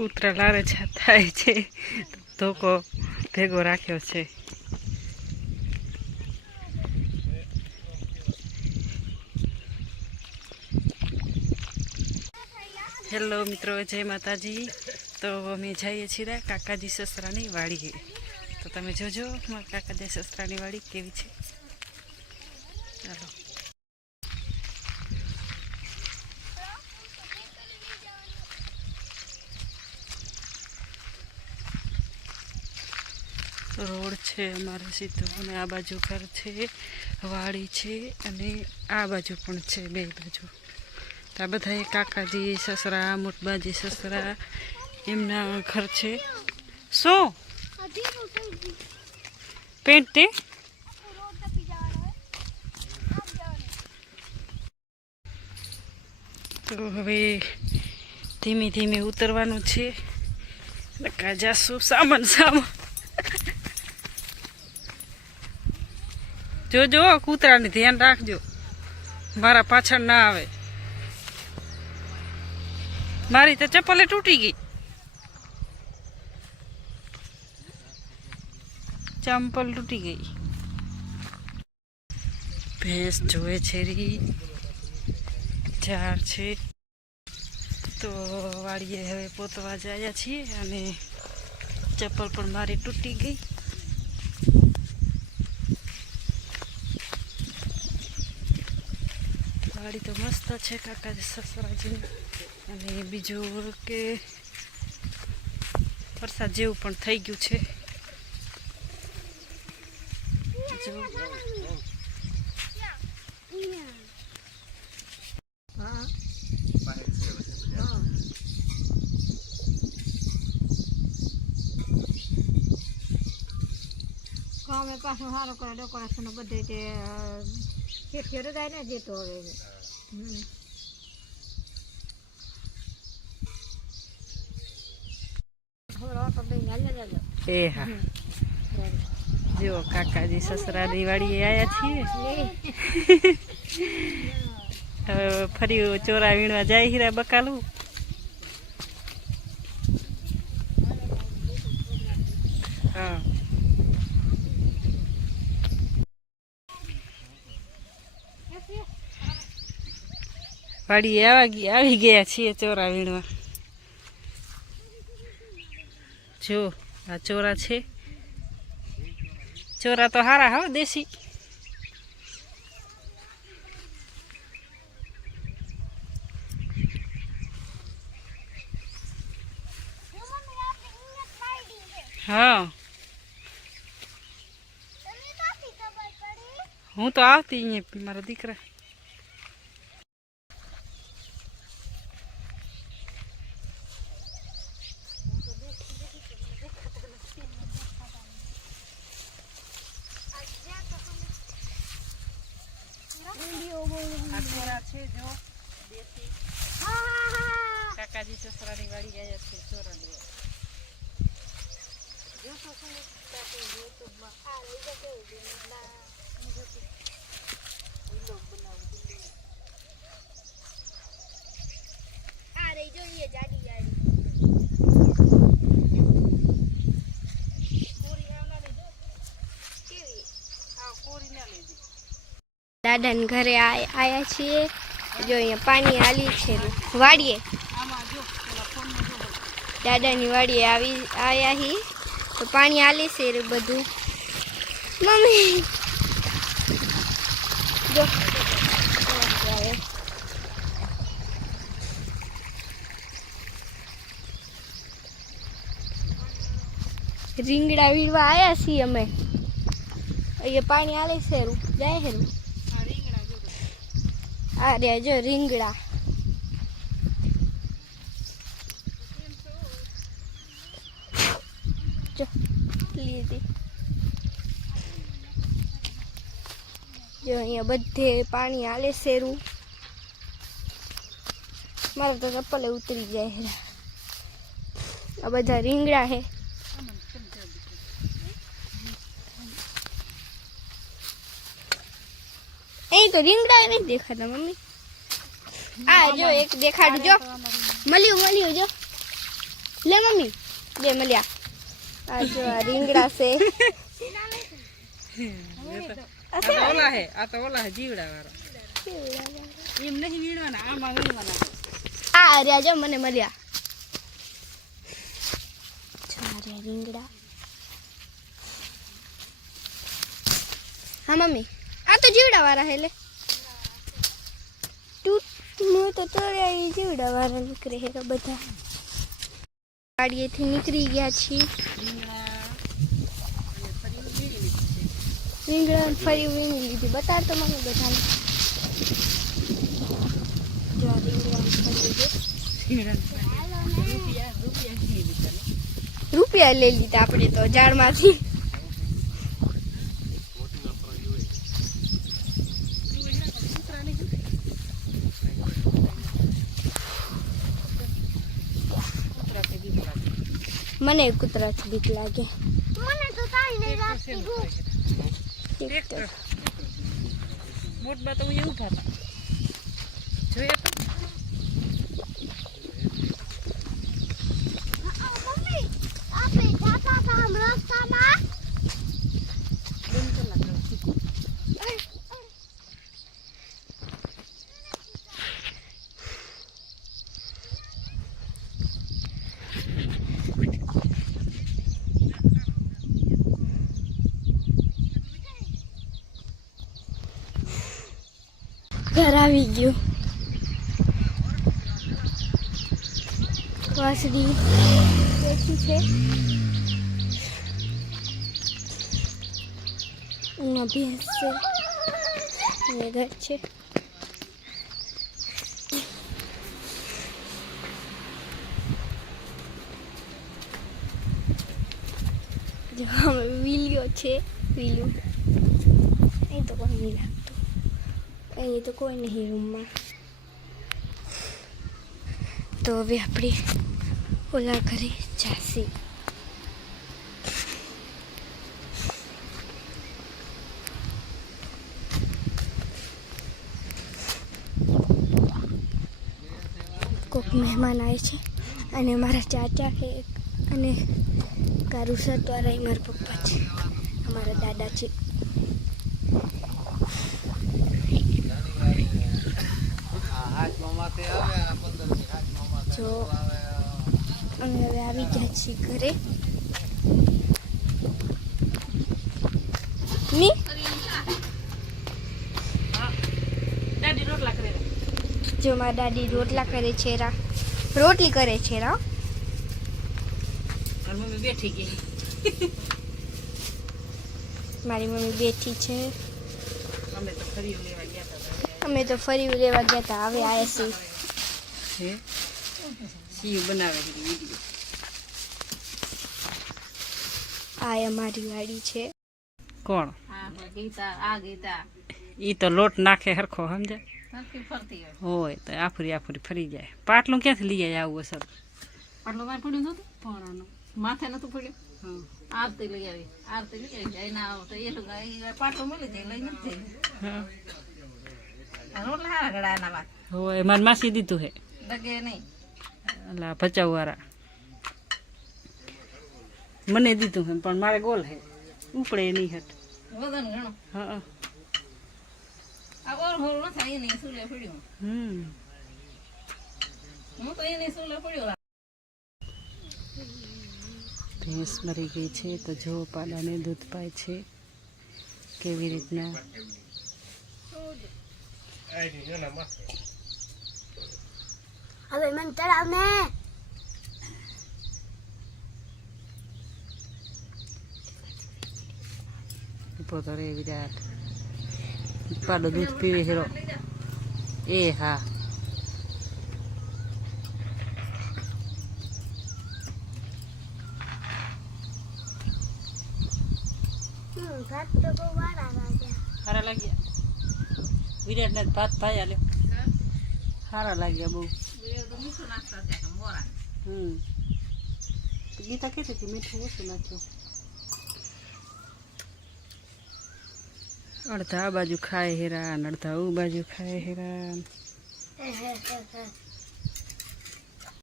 કૂતરા લારે થાય છે, ધોકો ભેગો રાખ્યો છે. હેલો મિત્રો, જય માતાજી. તો અમે જઈએ છીએ કાકાજી સસરાની વાડીએ. તો તમે જોજો મારા કાકાજી સસરાની વાડી કેવી છે. ચાલો. રોડ છે અમારે સીધો, અને આ બાજુ ઘર છે, વાડી છે, અને આ બાજુ પણ છે, બે બાજુ. આ બધા કાકાજી સસરા, મોટબાજી સસરા, એમના ઘર છે. શું પેન્ટ તે તો હવે ધીમે ધીમે ઉતરવાનું છે. જાશું સામાન જોજો, કૂતરાને ધ્યાન રાખજો, મારા પાછળ ના આવે. મારી તો ચપ્પલે તૂટી ગઈ, ચંપલ તૂટી ગઈ. ભેંસ જોવે છે રી, ઝાડ છે. તો વાડીએ હવે પોતવા જાય છીએ, અને ચપ્પલ પણ મારી તૂટી ગઈ. વાડી તો મસ્ત છે કાકાજી સસરાજીની. અને બીજું કે વરસાદ જેવું પણ થઈ ગયું છે. અમે પાછું સારું કરે ડેકોરેશન બધે તે ખેતર જાય ને જતો હવે. એ હા, જો કાકાજી સસરાની વાડીએ આવ્યા છીએ. હવે ફરી ચોરા વીણવા જાય હીરા બકાલું. હા, વાડીએ આવી ગયા છીએ ચોરા વીણવા. જો આ ચોરા છે, ચોરા તો હારા હો, દેશી. હા, હું તો આવતી અહીંયા, મારા દીકરા. કાકાજી સસરાની વાડી ગયા છે ચોરાની. દાદાને ઘરે આયા છીએ. જો અહીંયા પાણી આલી છે વાડીએ, દાદાની વાડીએ આયા હી. તો પાણી આલી છે બધું. મમ્મી જો રીંગણા વીણવા આયા છીએ અમે. અહીંયા પાણી આલે છે, જાય હેરું. આ રે જો રીંગણા. જો લીધી. જો અહીંયા બધે પાણી આલે શેરું. મારે તો ચપ્પલે ઉતરી જાય હેરા. આ બધા રીંગણા હે. અહીં તો રીંગણા નહીં દેખાતા મમ્મી. આ જો એક દેખાડું, જો મળ્યું જો. લે મમ્મી બે મળ્યા. આ જો આ રીંગણા છે. આ તો ઓલા હે, આ તો ઓલા હે જીવડા વાળા. એમ નહીં વીણવાના, આમાં વીણવાના. આ રહ્યા જો મને મળ્યા. જો આ રહ્યા રીંગણા. હા મમ્મી આ તો જીવડા વાળા હે લે. હું તો તોડ્યા એ જીવડા વાળા નીકળે હે બધા. ગાડીએથી નીકળી ગયા છીએ. રીંગણા ફરી વીણી લીધી. બતાડ તો મને બધાને. જો આ રીંગણા ફરી લીધું. રૂપિયા લઈ લીધા આપણે તો ઝાડમાંથી. મને કૂતરાથી બીક લાગે. મને તો કાઈ નહીં લાગતું. મોટબા તો હું ઉભા હતા. જોઈએ તો મમ્મી આપણે જાતા હતા આમ રસ્તામાં. ઘર આવી ગયું. વાસળી બેઠી છે. એના ભેંસ છે અને ઘર છે. જો વીલિયો છે. વીલું અહીં તો કોઈ નહીં લાગતું. અહીં તો કોઈ નહીં રૂમમાં. તો હવે આપણે ઓલા ઘરે જાસી. કોઈક મહેમાન આવે છે અને મારા ચાચા છે અને કારુસતવાળા એ મારા પપ્પા છે, અમારા દાદા છે. જો અમે હવે આવી ગયા છીએ ઘરે. મી દાદી રોટલા કરે. જો મારા દાદી રોટલા કરે છે. રોટલી કરે છે. મમ્મી બેઠી ગઈ. મારી મમ્મી બેઠી છે. અમે તો ફરી લેવા ગયા હતા. અમે તો ફરી લેવા ગયા હતા. હવે આવ્યા છીએ. હે સીયું બનાવે છે વિડિયો. આ અમારી વાડી છે. કોણ? ગીતા ઈ તો લોટ નાખે હરખો, સમજે નથી ફરતી હોય તો આફરી ફરી જાય. પાટલું ક્યાંથી લઈ જાય આવું અસર? પાટલું મારે પડ્યું નતું પોરાનું માથે નતું પડ્યું. આરતી લઈ આવી જાય ના આવો તો એ પાટલું મળી જાય લઈ નથી હા રોટલા હારા ગળાના વાત હોય. મારી માસી દીધું હે દગે નહીં. અલા ભચાઉ વાળા મને દીધું હે પણ મારે ગોલ હે ઉપડે નહીં હટ. વજન ઘણું. હા આ ઓર હોલ ન થાય એને સુલે પડ્યું. હું તો એને સુલે પડ્યું. ભેંસ મરી ગઈ છે તો જો પાડાને દૂધ પાય છે કેવી રીતના. હવે મને તળાવ ને ઉભો તો રે વિરાટ. પાડો દૂધ પીવે હેરો. એ હા ભાત તો બહુ વાળા લાગ્યા. સારા લાગ્યા. વિરાટને ભાત ભાઈ આલ્યો. સારા લાગ્યા બહુ. મીઠું નાખતા ત્યાં મોરા ગીતા કહેતી હતી મીઠું ઓછું નાખ્યું. અડધા આ બાજુ ખાય હેરાન, અડધા આ બાજુ ખાય હેરાન.